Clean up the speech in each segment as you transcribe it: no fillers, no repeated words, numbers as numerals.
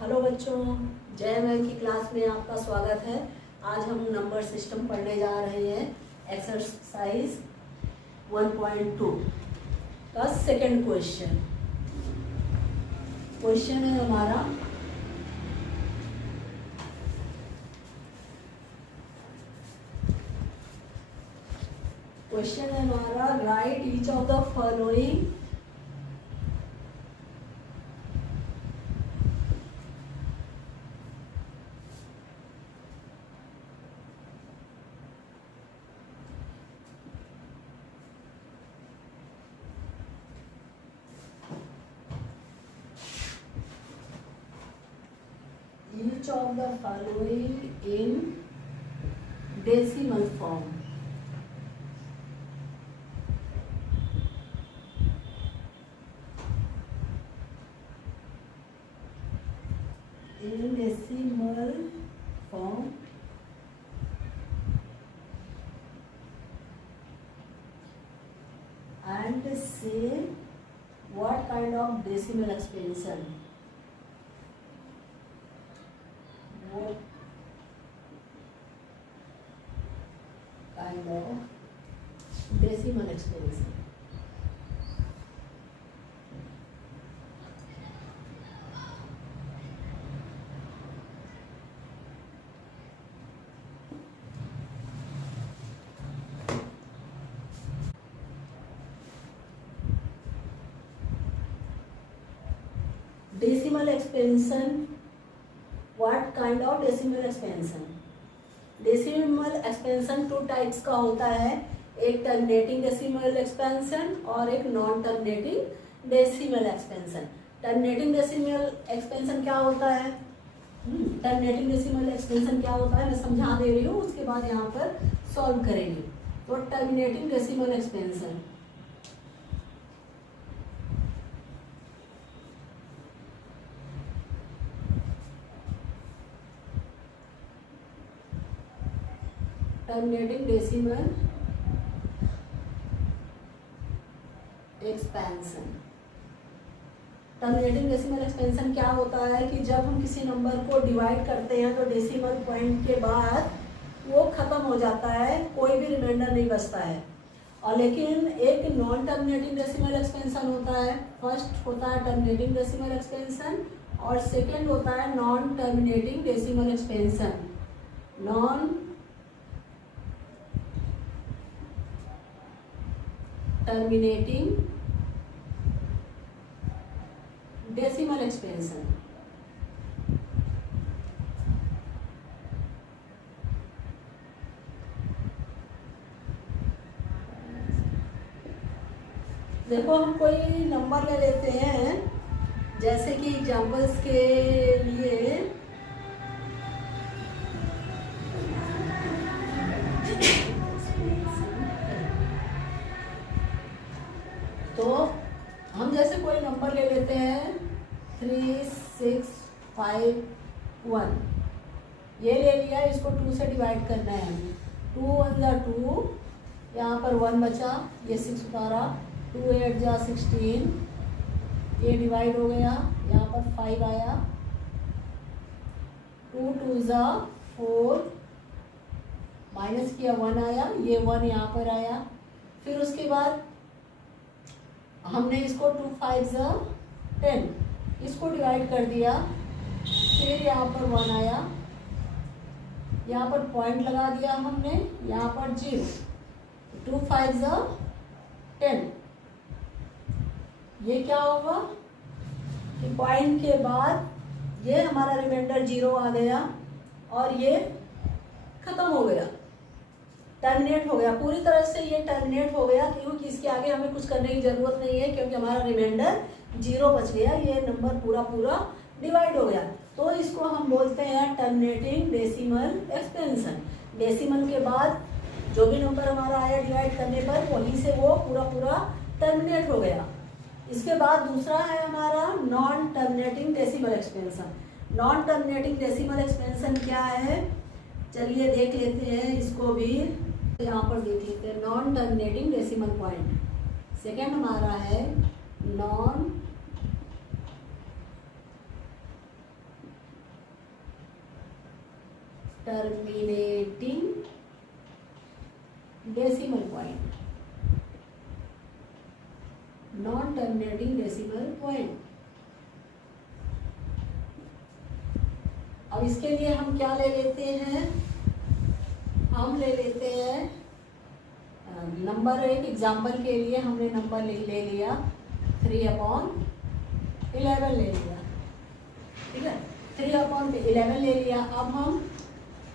Hello बच्चों, जय ma'am की क्लास में आपका स्वागत है। आज हम नंबर सिस्टम पढ़ने जा रहे हैं। एक्सरसाइज 1.2 का सेकंड क्वेश्चन है हमारा right each of the following each of the following in decimal form. In decimal form and say what kind of decimal expansion. What kind of decimal expansion? Decimal expansion. What kind of decimal expansion? Decimal expansion two types का होता है, एक terminating decimal expansion और एक non terminating decimal expansion. Terminating decimal expansion क्या होता है? Terminating decimal expansion क्या होता है मैं समझा दे रही हूँ, उसके बाद यहाँ पर सॉल्व करेंगे। तो terminating decimal expansion terminating decimal expansion. Terminating decimal expansion क्या होता है कि जब हम किसी नंबर को डिवाइड करते हैं तो डेसिमल पॉइंट के बाद वो खत्म हो जाता है, कोई भी रिमाइंडर नहीं बचता है। और लेकिन एक नॉन टर्मिनेटिंग डेसिमल एक्सपेंशन होता है। फर्स्ट होता है टर्मिनेटिंग डेसिमल एक्सपेंशन और सेकेंड होता है non terminating decimal expansion. Non terminating decimal expansion. देखो हम कोई नंबर ले लेते हैं, जैसे कि एग्जांपल्स के लिए तो हम जैसे कोई नंबर ले लेते हैं 3651, ये ले लिया, इसको 2 से डिवाइड करना है हमें। 2 1 जा 2, यहाँ पर 1 बचा, ये 6 उतारा, 2 8 जा 16, ये डिवाइड हो गया, यहाँ पर 5 आया, 2 2 जा 4, माइनस किया 1 आया, ये 1 यहाँ पर आया। फिर उसके बाद हमने इसको 2 5 जा 10, इसको डिवाइड कर दिया, फिर यहाँ पर 1 आया, यहाँ पर पॉइंट लगा दिया हमने, यहाँ पर 0, 2 5 जा 10। ये क्या होगा कि पॉइंट के बाद ये हमारा रिमाइंडर 0 आ गया और ये खत्म हो गया, टर्मिनेट हो गया, पूरी तरह से ये टर्मिनेट हो गया, क्योंकि इसके आगे हमें कुछ करने की जरूरत नहीं है, क्योंकि हमारा रिमाइंडर 0 बच गया, ये नंबर पूरा डिवाइड हो गया। तो इसको हम बोलते हैं टर्मिनेटिंग डेसिमल एक्सपेंशन। डेसिमल के बाद जो भी नंबर हमारा आया डिवाइड करने पर, वहीं से वो पूरा टर्मिनेट हो गया। इसके बाद दूसरा है हमारा non terminating decimal expansion. Non terminating decimal expansion क्या है, चलिए देख लेते हैं इसको भी, यहाँ पर देख लेते हैं। Non terminating decimal point, second हमारा है non terminating decimal point, non terminating decimal point. अब इसके लिए हम क्या ले लेते हैं, हम ले लेते हैं नंबर, एक एग्जाम्पल के लिए हमने नंबर ले लिया 3/11 ले लिया, ठीक है, 3/11 ले लिया। अब हम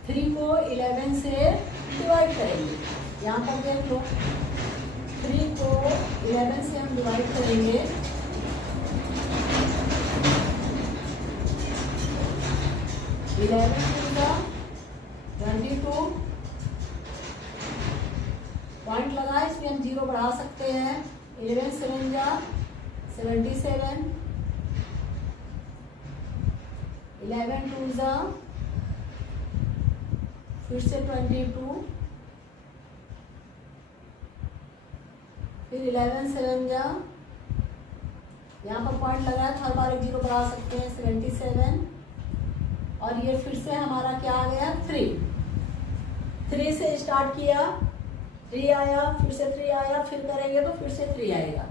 3 को 11 से डिवाइड करेंगे, यहाँ पर देख लो 3 को 11 से हम डिवाइड करेंगे, 11 का 22 पॉइंट लगा, इसमें हम 0 बढ़ा सकते हैं, 11 7 जा 77, 11 2 जा फिर से 22, फिर 11 7 जा, यहाँ पर पॉइंट लगा है, हर बार एक 0 बढ़ा सकते हैं, 77, और ये फिर से हमारा क्या आ गया 3 से स्टार्ट किया, 3 आया, फिर से 3 आया, फिर करेंगे तो फिर से 3 आएगा।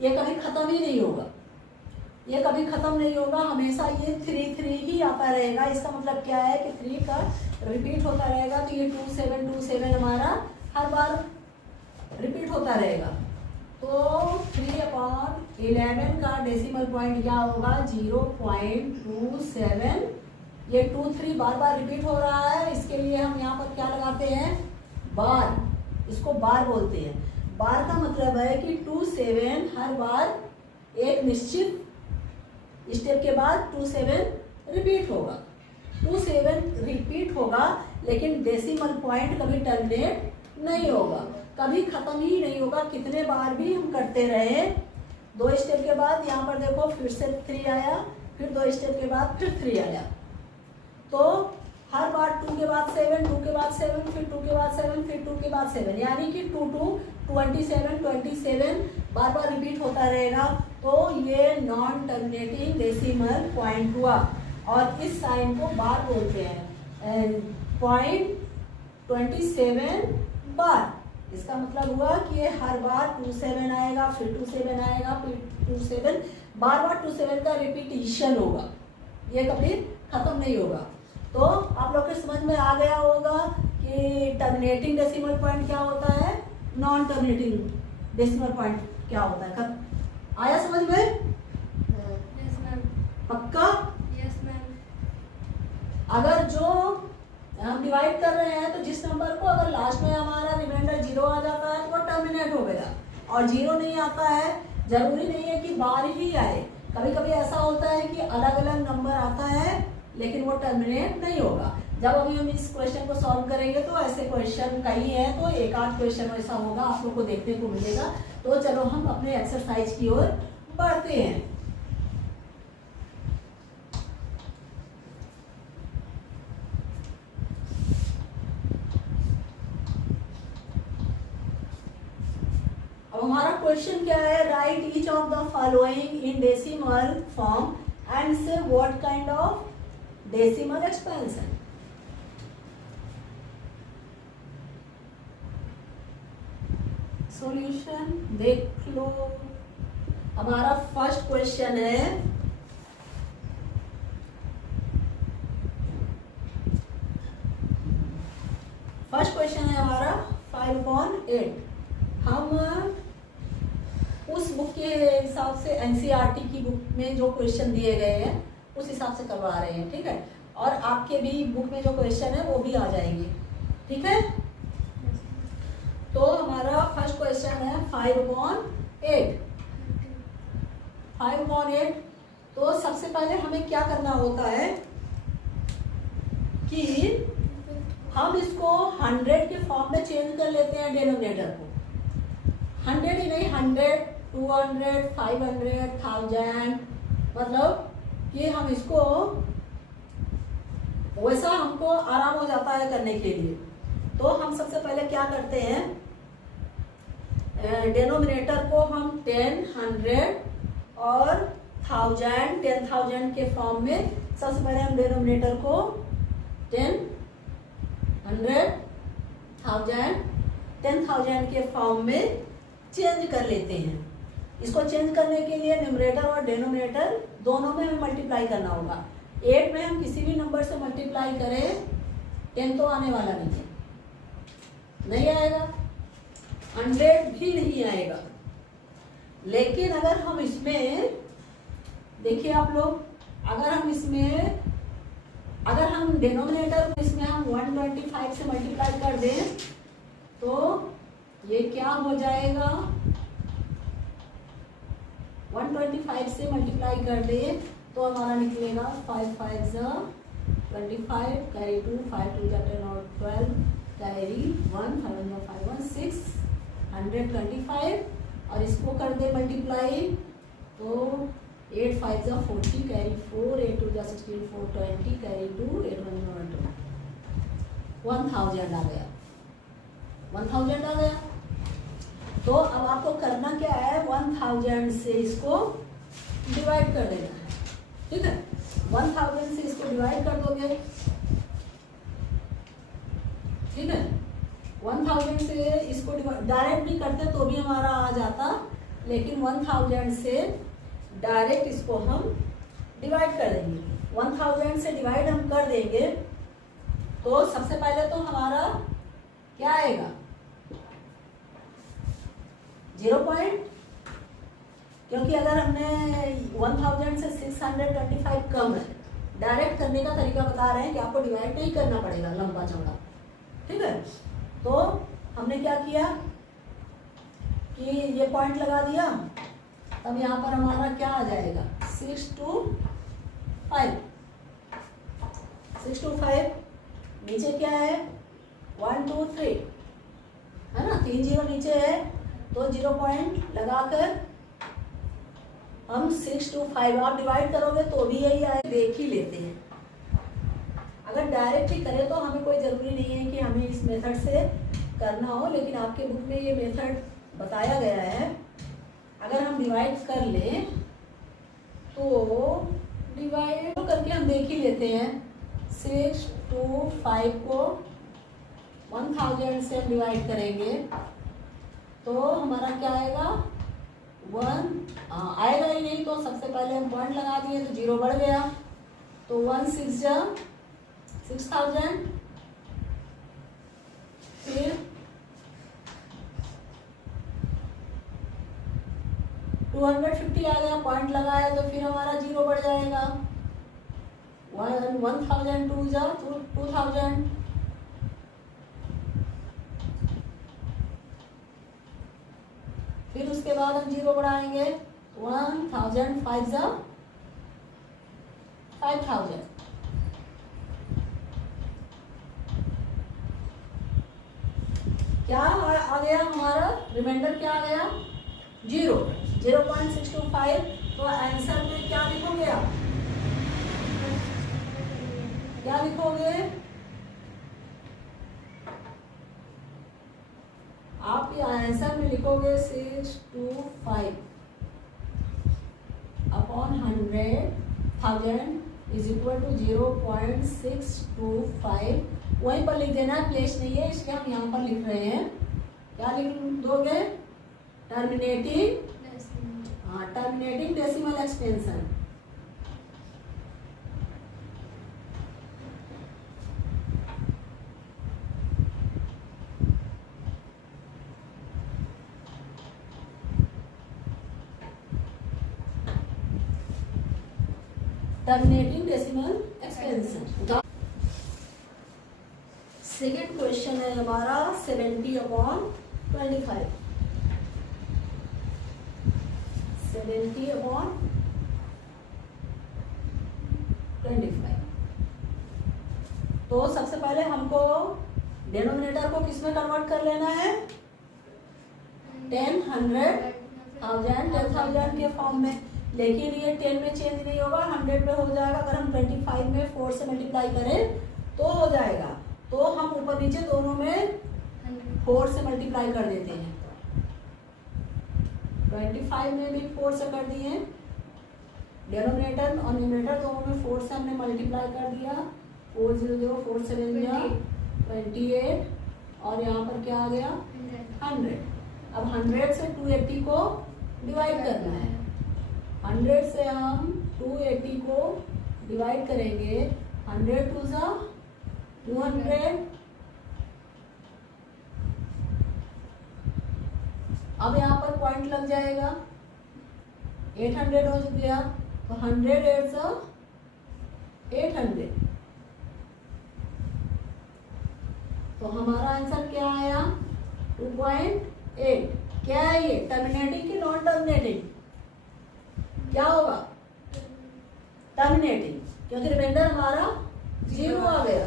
ये कभी खत्म ही नहीं होगा, ये कभी खत्म नहीं होगा, हमेशा ये 3 ही आता रहेगा। इसका मतलब क्या है कि 3 का रिपीट होता रहेगा, तो ये 27 हमारा हर बार रिपीट होता रहेगा। तो 3/11 का डेसिमल पॉइंट क्या होगा 0.27। ये 2 3 बार बार रिपीट हो रहा है, इसके लिए हम यहाँ पर क्या लगाते हैं बार, इसको बार बोलते हैं। बार का मतलब है कि 27 हर बार एक निश्चित स्टेप के बाद 27 रिपीट होगा, 27 रिपीट होगा, लेकिन डेसिमल पॉइंट कभी टर्मिनेट नहीं होगा, कभी खत्म ही नहीं होगा, कितने बार भी हम करते रहे। 2 स्टेप के बाद यहाँ पर देखो फिर से 3 आया, फिर 2 स्टेप के बाद फिर 3 आया, तो हर बार 2 के बाद 7, 2 के बाद 7, फिर 2 के बाद 7, फिर 2 के बाद 7, यानी कि 2 27 बार बार रिपीट होता रहेगा। तो ये नॉन टर्मिनेटिंग डेसिमल पॉइंट हुआ, और इस साइन को बार बोलते हैं, 0.27 बार। इसका मतलब हुआ कि ये हर बार 27 आएगा, फिर 27 आएगा, फिर 27, बार बार 27 का रिपीटिशन होगा, ये कभी खत्म नहीं होगा। तो आप लोग के समझ में आ गया होगा कि टर्मिनेटिंग डेसिमल पॉइंट क्या होता है, नॉन टर्मिनेटिंग डेसिमल पॉइंट क्या होता है, आया समझ में? Yes ma'am. पक्का? Yes ma'am. अगर जो हम डिवाइड कर रहे हैं तो जिस नंबर को अगर लास्ट में हमारा रिमाइंडर 0 आ जाता है तो वो टर्मिनेट हो गया, और 0 नहीं आता है, जरूरी नहीं है कि बार ही आए, कभी कभी ऐसा होता है कि अलग अलग नंबर आता है लेकिन वो टर्मिनेट नहीं होगा। जब अभी हम इस क्वेश्चन को सॉल्व करेंगे तो ऐसे क्वेश्चन कई हैं, तो एक आध क्वेश्चन ऐसा होगा आप लोग को देखने को मिलेगा। तो चलो हम अपने एक्सरसाइज की ओर बढ़ते हैं। अब हमारा क्वेश्चन क्या है, write each of the following in decimal form and say what kind of decimal expansion. Solution देख लो। हमारा फर्स्ट क्वेश्चन है, हमारा 5/8। हम उस बुक के हिसाब से एनसीईआरटी की बुक में जो क्वेश्चन दिए गए हैं उस हिसाब से करवा रहे हैं, ठीक है, और आपके भी बुक में जो क्वेश्चन है वो भी आ जाएंगे, ठीक है। तो हमारा फर्स्ट क्वेश्चन है 5/8। 5/8। तो सबसे पहले हमें क्या करना होता है कि हम इसको 100 के फॉर्म में चेंज कर लेते हैं डिनोमिनेटर को। 100 ही नहीं, 100, 200, 500, 1000, मतलब कि हम इसको वैसा हमको आराम हो जाता है करने के लिए। तो हम सबसे पहले क्या करते हैं, डिनोमिनेटर को हम 10, 100 और 1000 के फॉर्म में सबसे पहले हम डिनोमिनेटर को 10 100, 1000, 10,000 के फॉर्म में चेंज कर लेते हैं। इसको चेंज करने के लिए न्यूमरेटर और डिनोमिनेटर दोनों में हमें मल्टीप्लाई करना होगा। 8 में हम किसी भी नंबर से मल्टीप्लाई करें 10 तो आने वाला नहीं आएगा, 100 भी नहीं आएगा। लेकिन अगर हम इसमें देखिए आप लोग, अगर हम डिनोमिनेटर इसमें हम 125 से मल्टीप्लाई कर दें तो ये क्या हो जाएगा, 125 से मल्टीप्लाई कर दें तो हमारा निकलेगा 5 5 25, कैरी 2, 5 2 10 और 12, कैरी 1, 7 5 1 6, 125 और इसको कर दे मल्टीप्लाई तो 8 5 40, कैरी 4, 8 2 16, 4 20, कैरी 2, 8 1 2, 1000 आ गया, 1000 आ गया। तो अब आपको करना क्या है, 1000 से इसको डिवाइड कर देना है, ठीक है। 1000 से इसको डिवाइड कर दोगे, ठीक है। 1000 से इसको डायरेक्ट भी करते तो भी हमारा आ जाता, लेकिन 1000 से डायरेक्ट इसको हम डिवाइड कर देंगे। 1000 से डिवाइड हम कर देंगे तो सबसे पहले तो हमारा क्या आएगा, 0 पॉइंट, क्योंकि अगर हमने 1000 से 625 कम है, डायरेक्ट करने का तरीका बता रहे हैं कि आपको डिवाइड नहीं करना पड़ेगा लंबा चौड़ा, ठीक है। तो हमने क्या किया कि ये पॉइंट लगा दिया, अब यहाँ पर हमारा क्या आ जाएगा 6 to 5, 6 to 5, नीचे क्या है 1 2 3 है ना, 3 0 नीचे है तो 0 पॉइंट लगाकर हम 6 to 5 आप डिवाइड करोगे तो भी यही आए, देख ही लेते हैं। अगर डायरेक्ट ही करें तो हमें कोई ज़रूरी नहीं है कि हमें इस मेथड से करना हो, लेकिन आपके बुक में ये मेथड बताया गया है। अगर हम डिवाइड कर लें तो डिवाइड करके हम देख ही लेते हैं। 6 to 5 को 1000 से हम डिवाइड करेंगे तो हमारा क्या आएगा 1 आएगा ही नहीं, तो सबसे पहले हम पॉइंट लगा दिए तो 0 बढ़ गया, तो 1 6 जा 6000, फिर 250 आ गया, पॉइंट लगाया तो फिर हमारा 0 बढ़ जाएगा, 1002 जा 2000, फिर उसके बाद हम 0 बढ़ाएंगे 1000 5 जा 5000, क्या आ गया हमारा रिमाइंडर, क्या आ गया 0, 0.625। तो आंसर में क्या लिखोगे आप, क्या लिखोगे आप, ये आंसर में लिखोगे 625 अपॉन 100,000 इज इक्वल टू 0.625। वहीं पर लिख देना, प्लेस नहीं है इसलिए हम यहाँ पर लिख रहे हैं। क्या लिख दोगे, टर्मिनेटिंग, हाँ terminating decimal expansion. Terminating decimal expansion. Second question है हमारा 70/25, 70/25। तो सबसे पहले हमको डिनोमिनेटर को किस में कन्वर्ट कर लेना है, 10 100 1000 के फॉर्म में, लेकिन ये 10 में चेंज नहीं होगा, 100 में हो जाएगा। अगर हम 25 में 4 से मल्टीप्लाई करें तो हो जाएगा, तो हम ऊपर नीचे दोनों में 4 से मल्टीप्लाई कर देते हैं। 25 में भी 4 से कर दिए, डिनोमिनेटर और न्यूमरेटर दोनों में 4 से हमने मल्टीप्लाई कर दिया, 4 0 0 4 7 जा 28 और यहाँ पर क्या आ गया 100। अब 100 से 280 को डिवाइड करना है। 100 से हम 280 को डिवाइड करेंगे। 100 टू ज़ा 200। अब यहाँ पर पॉइंट लग जाएगा। 800 हो गया तो 100 8 सा 800। तो हमारा आंसर क्या आया 2.8। क्या है ये, टर्मिनेटिंग की नॉन टर्मिनेटिंग? क्या होगा टर्मिनेटिंग, क्योंकि रिमाइंडर हमारा 0 आ गया।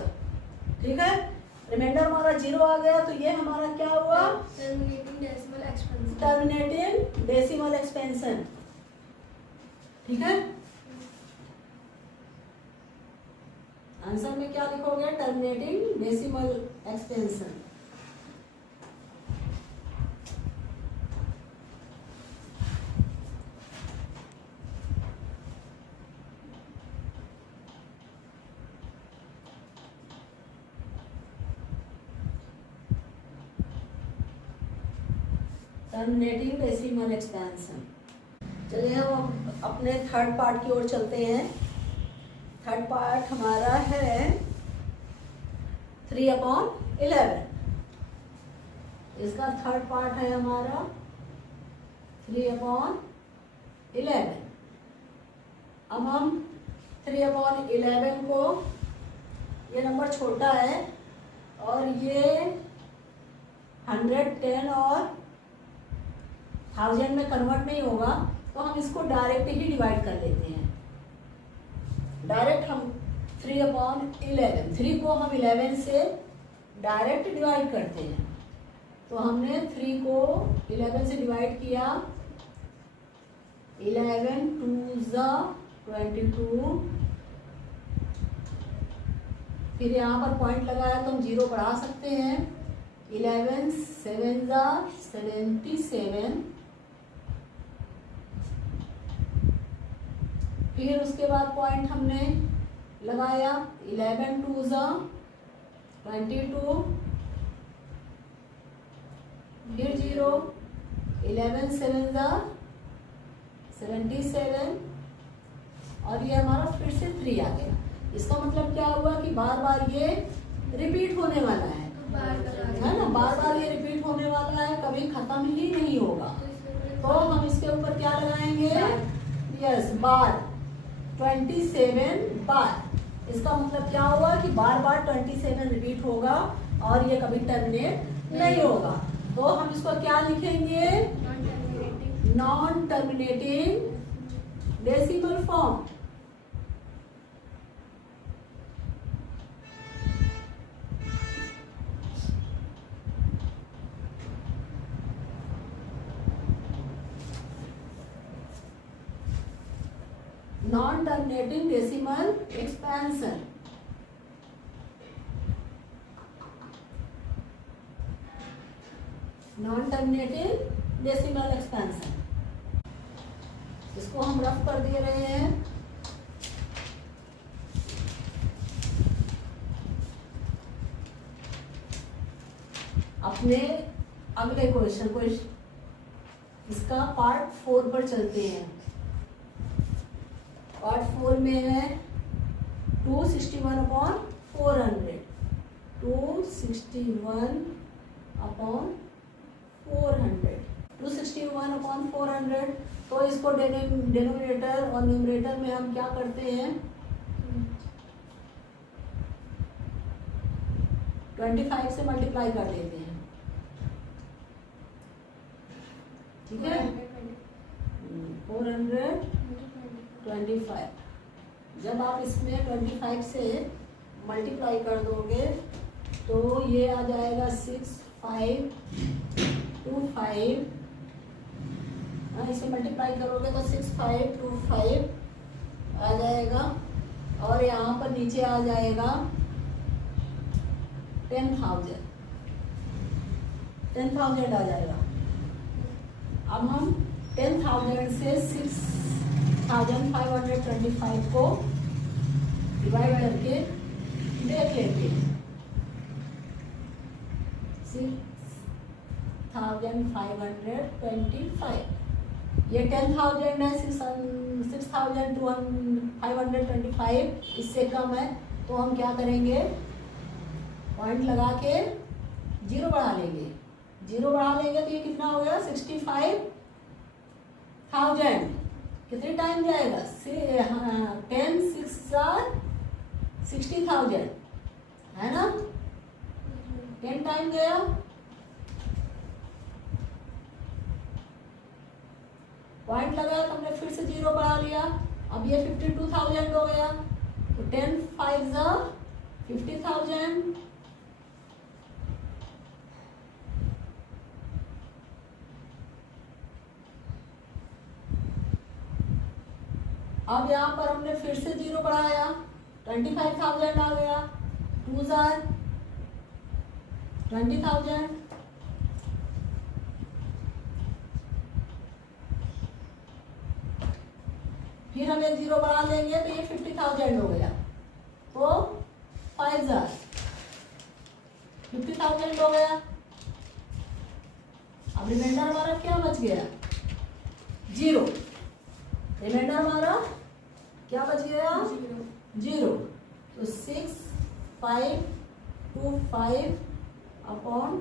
ठीक है, रिमाइंडर हमारा 0 आ गया तो ये हमारा क्या हुआ टर्मिनेटिंग डेसिमल एक्सपेंशन। ठीक है, आंसर में क्या लिखोगे terminating decimal expansion. Terminating decimal expansion. चलिए हम अपने थर्ड पार्ट की ओर चलते हैं। थर्ड पार्ट हमारा है 3/11। इसका थर्ड पार्ट है हमारा 3/11। अब हम 3/11 को, ये नंबर छोटा है और ये 100, 10 और 1000 में कन्वर्ट नहीं होगा, तो हम इसको डायरेक्ट ही डिवाइड कर लेते हैं। डायरेक्ट हम 3/11, 3 को हम 11 से डायरेक्ट डिवाइड करते हैं। तो हमने 3 को 11 से डिवाइड किया। 11 2 ज़ा 22। फिर यहाँ पर पॉइंट लगाया तो हम 0 बढ़ा सकते हैं। 11 7 ज़ा 77। फिर उसके बाद पॉइंट हमने लगाया। 11 2 ज़ा 22। फिर 0। 11 7 ज़ा 77 और ये हमारा फिर से 3 आ गया। इसका मतलब क्या हुआ कि बार बार ये रिपीट होने वाला है ना, बार बार ये रिपीट होने वाला है, कभी खत्म ही नहीं होगा। तो हम इसके ऊपर क्या लगाएंगे, यस बार 27 बार। इसका मतलब क्या हुआ कि बार बार 27 रिपीट होगा और ये कभी टर्मिनेट नहीं होगा। तो हम इसको क्या लिखेंगे, non terminating decimal form. Non terminating decimal expansion. Non terminating decimal expansion, इसको हम रफ कर दे रहे हैं। अपने अगले क्वेश्चन इसका पार्ट 4 पर चलते हैं। पार्ट 4 में है 261/400। 261/400। 261/400। तो इसको डिनोमिनेटर और न्यूमरेटर में हम क्या करते हैं, 25 से मल्टीप्लाई कर देते हैं। ठीक है, 425। जब आप इसमें 25 से मल्टीप्लाई कर दोगे तो ये आ जाएगा 6525। इसे मल्टीप्लाई करोगे तो 6525 आ जाएगा और यहाँ पर नीचे आ जाएगा 10,000 आ जाएगा। अब हम 10,000 से 6,525 को डिवाइड करके देख लेते हैं। 6,525। ये 10,000 है, 6,525 इससे कम है, तो हम क्या करेंगे, पॉइंट लगा के जीरो बढ़ा लेंगे। जीरो बढ़ा लेंगे तो ये कितना हो गया, 65,000। कितने टाइम जाएगा, 10 6 60,000 है ना, 10 टाइम गया। पॉइंट लगाया तो हमने फिर से जीरो बढ़ा लिया, अब ये 52,000 हो गया, तो 10 5 50,000। अब यहाँ पर हमने फिर से जीरो बढ़ाया, 25,000 आ गया, 2 20,000। फिर हम एक जीरो बढ़ा देंगे तो ये 50,000 हो गया, तो 5 50,000 हो गया। अब रिमाइंडर हमारा क्या बच गया, जीरो। रिमाइंडर हमारा क्या बच गया, जीरो। तो 6,525 अपॉन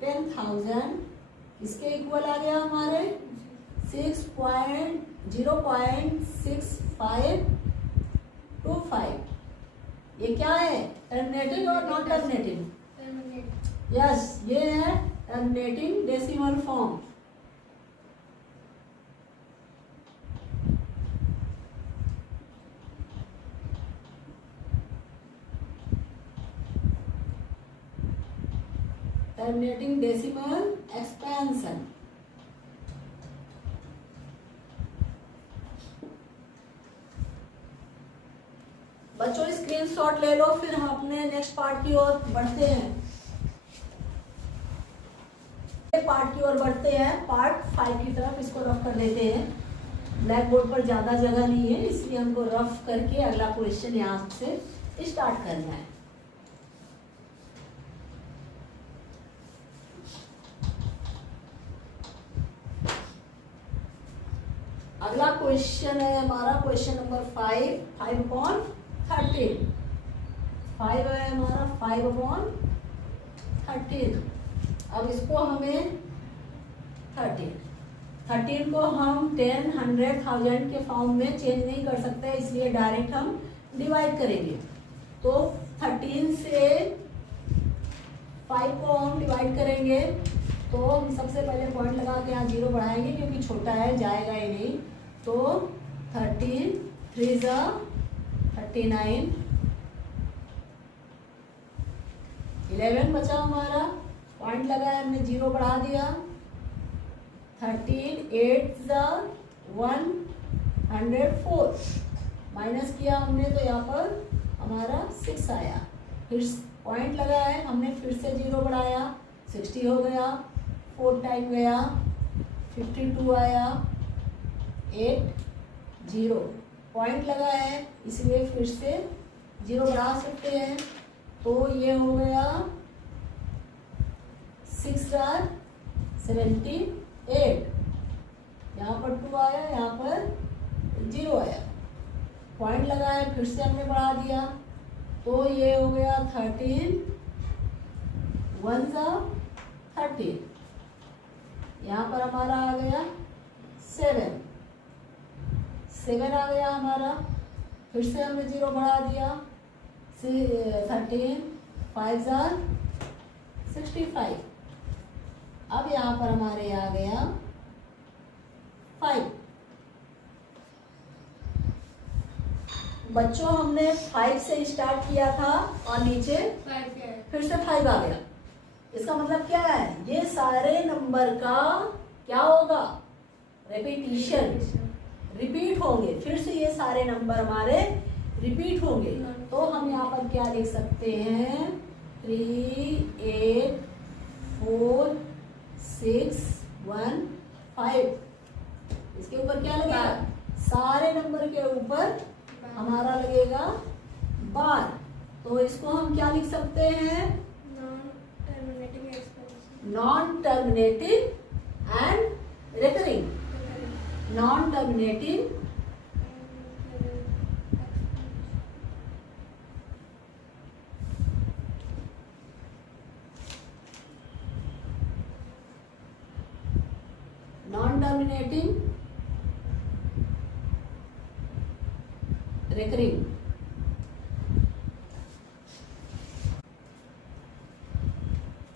10,000 इसके इक्वल आ गया हमारे 0.6525। ये क्या है, टर्मिनेटिंग और नॉन टर्मिनेटिंग, यस ये है terminating decimal form. Terminating decimal expansion. बच्चों स्क्रीनशॉट ले लो, फिर हम अपने नेक्स्ट पार्ट की ओर बढ़ते हैं। पार्ट की ओर बढ़ते हैं, पार्ट 5 की तरफ। इसको रफ कर देते हैं, ब्लैक बोर्ड पर ज्यादा जगह नहीं है, इसलिए हमको रफ करके अगला क्वेश्चन यहाँ से स्टार्ट करना है। अगला क्वेश्चन है हमारा क्वेश्चन नंबर 5 5/13। 5 है हमारा 5/13। अब इसको हमें 13 को हम 10 100 1000 के फॉर्म में चेंज नहीं कर सकते, इसलिए डायरेक्ट हम डिवाइड करेंगे। तो 13 से 5 को हम डिवाइड करेंगे, तो हम सबसे पहले पॉइंट लगा के यहाँ जीरो बढ़ाएंगे क्योंकि छोटा है, जाएगा ही नहीं। तो 13 3 39, 11 बचा हमारा, पॉइंट लगाया हमने, जीरो बढ़ा दिया। 13 8 104, माइनस किया हमने तो यहाँ पर हमारा 6 आया। फिर पॉइंट लगाया है हमने, फिर से जीरो बढ़ाया, 60 हो गया, 4 टाइम गया, 52 आया, 8 0। पॉइंट लगा है इसलिए फिर से जीरो बढ़ा सकते हैं, तो ये हो गया 6 78। यहाँ पर 2 आया, यहाँ पर 0 आया। पॉइंट लगाया, फिर से हमने बढ़ा दिया, तो ये हो गया 13 1 13। यहाँ पर हमारा आ गया 7 आ गया हमारा। फिर से हमने जीरो बढ़ा दिया, 13 5 65। अब यहाँ पर हमारे आ गया 5। बच्चों हमने 5 से स्टार्ट किया था और नीचे फिर से 5 आ गया। इसका मतलब क्या है, ये सारे नंबर का क्या होगा, रिपीटिशन, रिपीट होंगे। फिर से ये सारे नंबर हमारे रिपीट होंगे, तो हम यहाँ पर क्या लिख सकते हैं, 3 8 4 6 1 5। इसके ऊपर क्या लगेगा, सारे नंबर के ऊपर हमारा लगेगा बार। तो इसको हम क्या लिख सकते हैं, terminating expansion. Non terminating and recurring. Non terminating non-terminating recurring.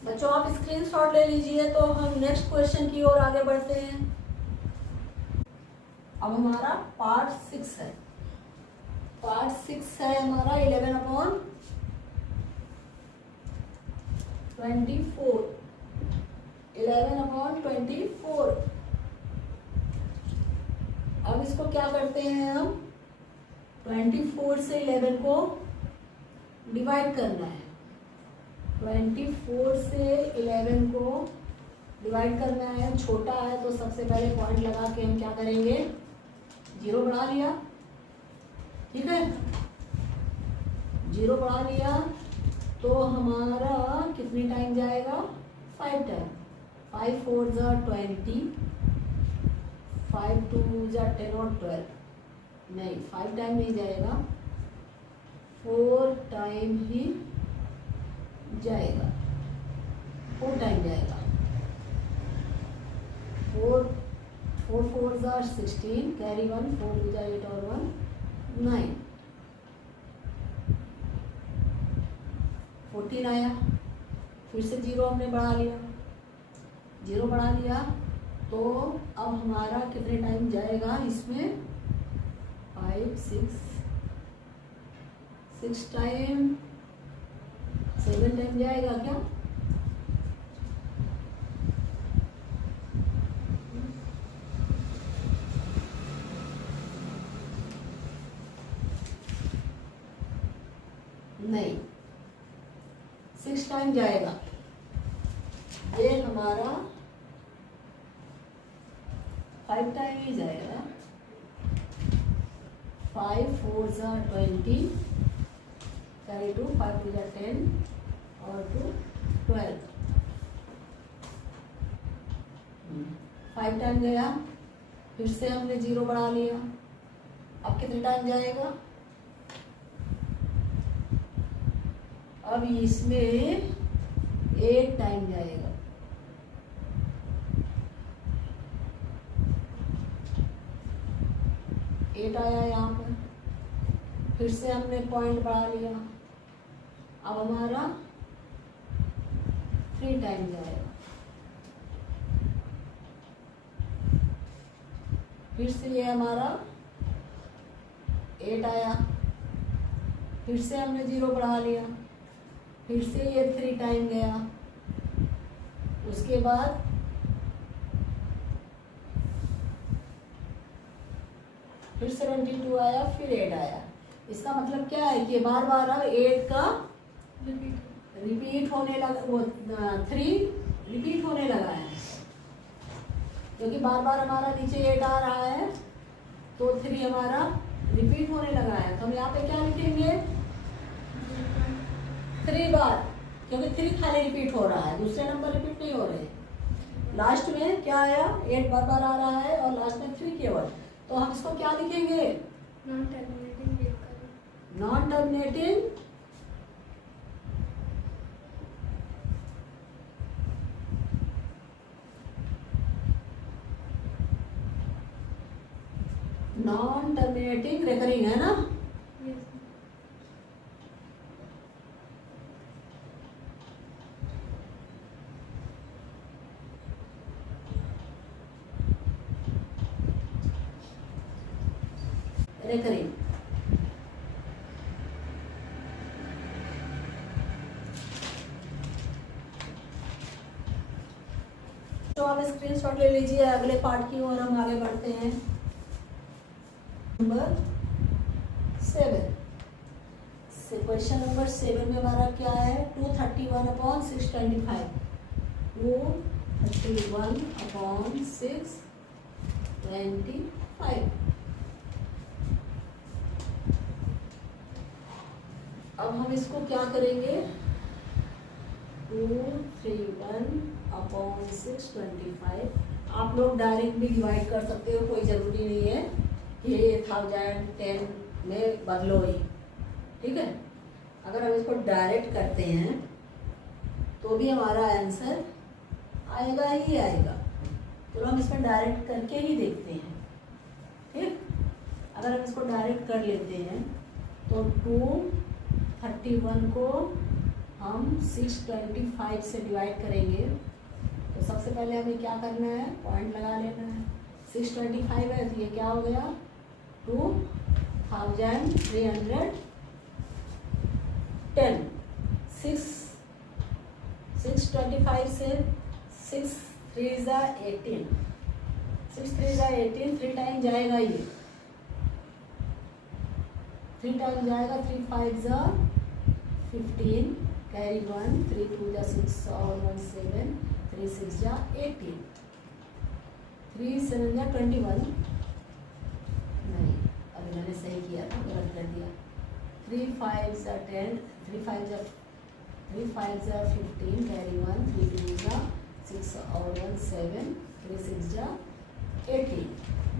बच्चों आप स्क्रीनशॉट ले लीजिए तो हम नेक्स्ट क्वेश्चन की ओर आगे बढ़ते हैं. अब हमारा पार्ट 6 है. पार्ट 6 है हमारा 11/24. 11/24. अब इसको क्या करते हैं हम, 24 से 11 को डिवाइड करना है. 24 से 11 को डिवाइड करना है. छोटा है तो सबसे पहले पॉइंट लगा के हम क्या करेंगे, 0 बढ़ा लिया. ठीक है, 0 बढ़ा लिया तो हमारा कितनी टाइम जाएगा, 5 टाइम. 5 4 ज़ा 20, 5 2 ज़ा 10 और 12. नहीं, 5 टाइम नहीं जाएगा, 4 टाइम ही जाएगा. 4 टाइम जाएगा. 4 4 ज़ा 16, कैरी 1, 4 2 ज़ा 8 और 1 9. 14 आया. फिर से 0 हमने बढ़ा लिया. 0 बढ़ा लिया तो अब हमारा कितने टाइम जाएगा इसमें, 5 6 टाइम, 7 टाइम जाएगा क्या, नहीं, 6 टाइम जाएगा. ये हमारा 5 टाइम ही जाएगा. 5 4 ज़ा 20, कैरी 2, 5 2 ज़ा 10 और 2 12. 5 टाइम गया. फिर से हमने 0 बढ़ा लिया. अब कितने टाइम जाएगा, अब इसमें 8 टाइम जाएगा. 8 आया यहाँ पर. फिर से हमने पॉइंट बढ़ा लिया. अब हमारा 3 टाइम जाएगा. फिर से ये हमारा 8 आया. फिर से हमने 0 बढ़ा लिया. फिर से ये 3 टाइम गया. उसके बाद फिर 72 आया. फिर 8 आया. इसका मतलब क्या है कि बार बार अब 8 का रिपीट होने लगा, वो 3 रिपीट होने लगा है क्योंकि बार बार हमारा नीचे 8 आ रहा है तो 3 हमारा रिपीट होने लगा है. तो हम यहाँ पे क्या लिखेंगे, 3 बार, क्योंकि 3 खाली रिपीट हो रहा है, दूसरे नंबर रिपीट नहीं हो रहे. लास्ट में क्या आया, 8 बार बार आ रहा है और लास्ट में 3 केवल. तो हम इसको क्या लिखेंगे, non terminating recurring. Non terminating recurring है ना. Yes. रिकरिंग. तो आप स्क्रीनशॉट ले लीजिए. अगले पार्ट की ओर हम आगे बढ़ते हैं. नंबर 7. क्वेश्चन नंबर 7 में हमारा क्या है, 231/625. 231/625. अब हम इसको क्या करेंगे, 231/625। आप लोग डायरेक्ट भी डिवाइड कर सकते हो, कोई ज़रूरी नहीं है कि 1010 में बदलो ही, ठीक है। अगर हम इसको डायरेक्ट करते हैं तो भी हमारा आंसर आएगा ही आएगा। चलो हम इसमें डायरेक्ट करके ही देखते हैं, ठीक। अगर हम इसको डायरेक्ट कर लेते हैं तो 231 को हम 625 से डिवाइड करेंगे। तो सबसे पहले हमें क्या करना है, पॉइंट लगा लेना है। 625 है तो ये क्या हो गया, 2310। 625 से 6 3 ज़ा 18, 6 3 ज़ा 18, 3 टाइम जाएगा ये, 3 टाइम जाएगा, 3 5 ज़ा 15, कैरी 1, 3 2 ज़ा 6 और 1 7, 3 6 ज़ा 18, 3 7 ज़ा 21, नहीं अभी मैंने सही किया था, गलत कर दिया। 3 5 ज़ा 10, 3 5 ज़ा 15, कैरी 1, 3 2 ज़ा 6 और 1 7, 3 6 ज़ा 18,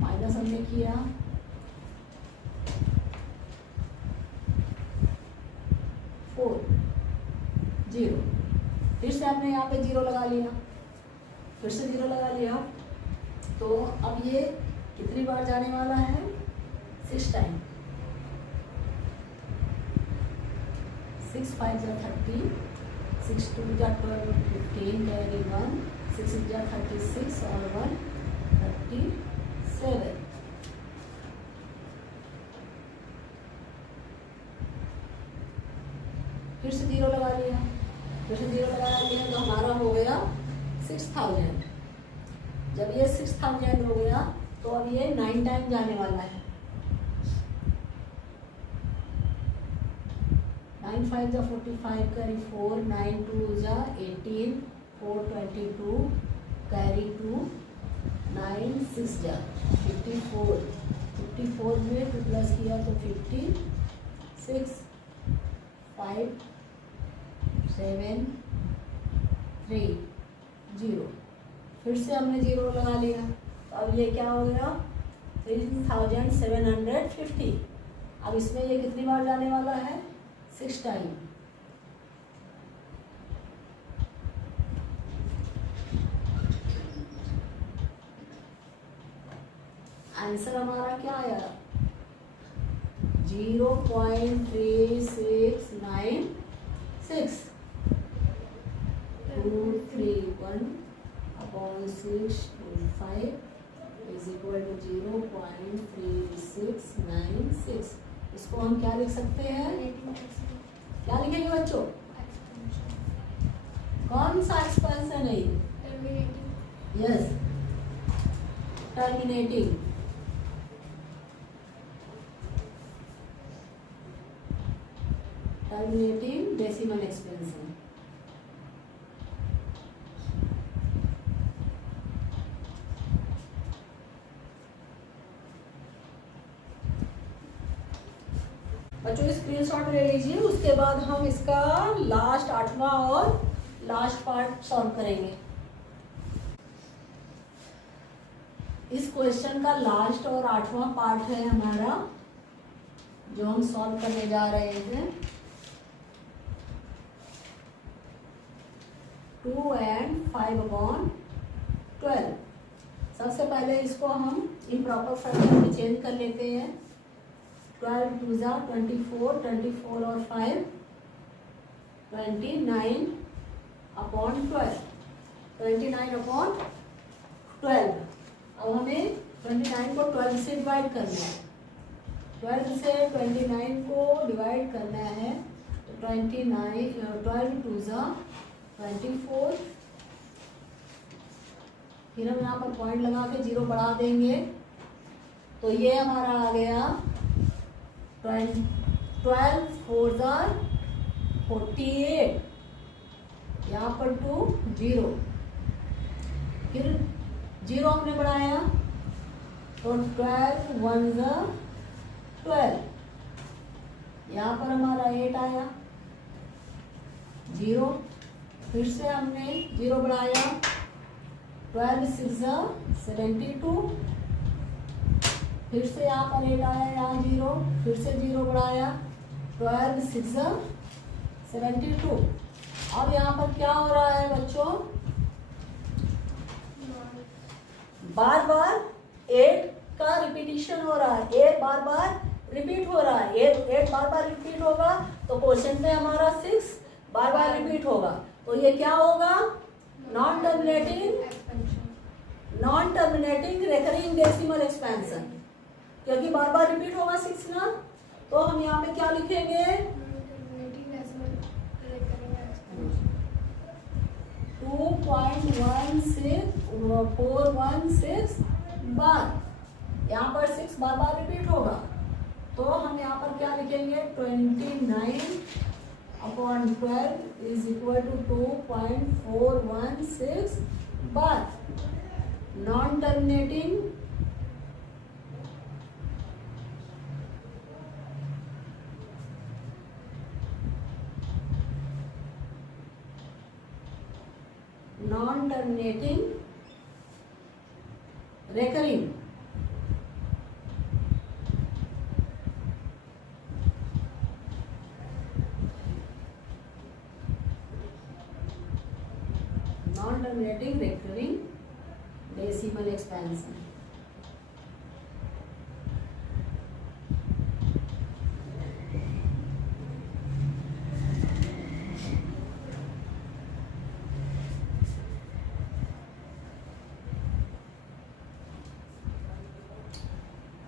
माइनस हमने किया, 4 0, फिर से आपने यहाँ पे 0 लगा लिया, फिर से 0 लगा लिया। तो अब ये कितनी बार जाने वाला है, 6 टाइम। 6 5 ज़ा 30, 6 2 ज़ा 12, 15, कैरी 1, 6 6 ज़ा 36 और 1 37। फिर से 0 लगा लिया, फिर से 0 लगा लिया तो हमारा हो गया 6000। जब ये 6000 हो गया तो अब ये 9 टाइम जाने वाला है। 9 5 ज़ा 45, कैरी 4, 9 2 ज़ा 18, 4 22, कैरी 2, 9 6 ज़ा 54, 54 में 2 प्लस किया तो 56, 5 7 3 0, फिर से हमने 0 लगा लिया। तो अब ये क्या हो गया, 3750। अब इसमें ये कितनी बार जाने वाला है, 6 टाइम। आंसर हमारा क्या आया, 0.3696। 231/625 इज इक्वल टू 0.3696। इसको हम क्या लिख सकते हैं, क्या लिखेंगे बच्चों, कौन सा एक्सपेंशन है, yes terminating. Terminating decimal expansion. बच्चों स्क्रीनशॉट ले लीजिए, उसके बाद हम इसका लास्ट 8वां और लास्ट पार्ट सॉल्व करेंगे। इस क्वेश्चन का लास्ट और 8वां पार्ट है हमारा जो हम सॉल्व करने जा रहे हैं। 2 and 5/12। सबसे पहले इसको हम इम्प्रॉपर फ्रैक्शन में चेंज कर लेते हैं। 12 2 ज़ा 24, 24 और 5 29/12, 29/12। अब हमें 29 को 12 से डिवाइड करना है, 12 से 29 को डिवाइड करना है तो 29, 12 2 ज़ा 24, फिर हम यहाँ पर पॉइंट लगा के 0 बढ़ा देंगे तो ये हमारा आ गया 12 4 ज़ा 48, यहाँ पर 2 0, फिर 0 हमने बढ़ाया तो 12 1 ज़ा 12, यहाँ पर हमारा 8 आया, 0 फिर से हमने 0 बढ़ाया, 12 6 72, फिर से यहाँ पर 8 आया, यहाँ 0, फिर से 0 बढ़ाया, 12 6 72। अब यहाँ पर क्या हो रहा है बच्चों, बार बार 8 का रिपीटिशन हो रहा है, 8 बार बार रिपीट हो रहा है। 8 बार बार रिपीट होगा तो क्वेश्चन में हमारा 6 बार बार रिपीट होगा, तो ये क्या होगा, non terminating recurring decimal expansion, क्योंकि बार बार रिपीट होगा 6 ना, तो हम यहाँ पे क्या लिखेंगे, 2.16416 बार, यहाँ पर 6 बार बार रिपीट होगा, तो हम यहाँ पर क्या लिखेंगे, 29/12 is equal to 2.416 bar. Non terminating recurring recurring decimal expansion।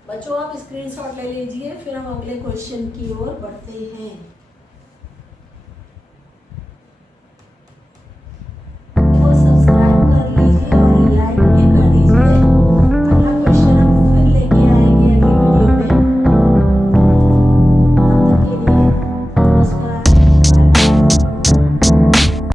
बच्चों आप स्क्रीनशॉट ले लीजिए, फिर हम अगले क्वेश्चन की ओर बढ़ते हैं।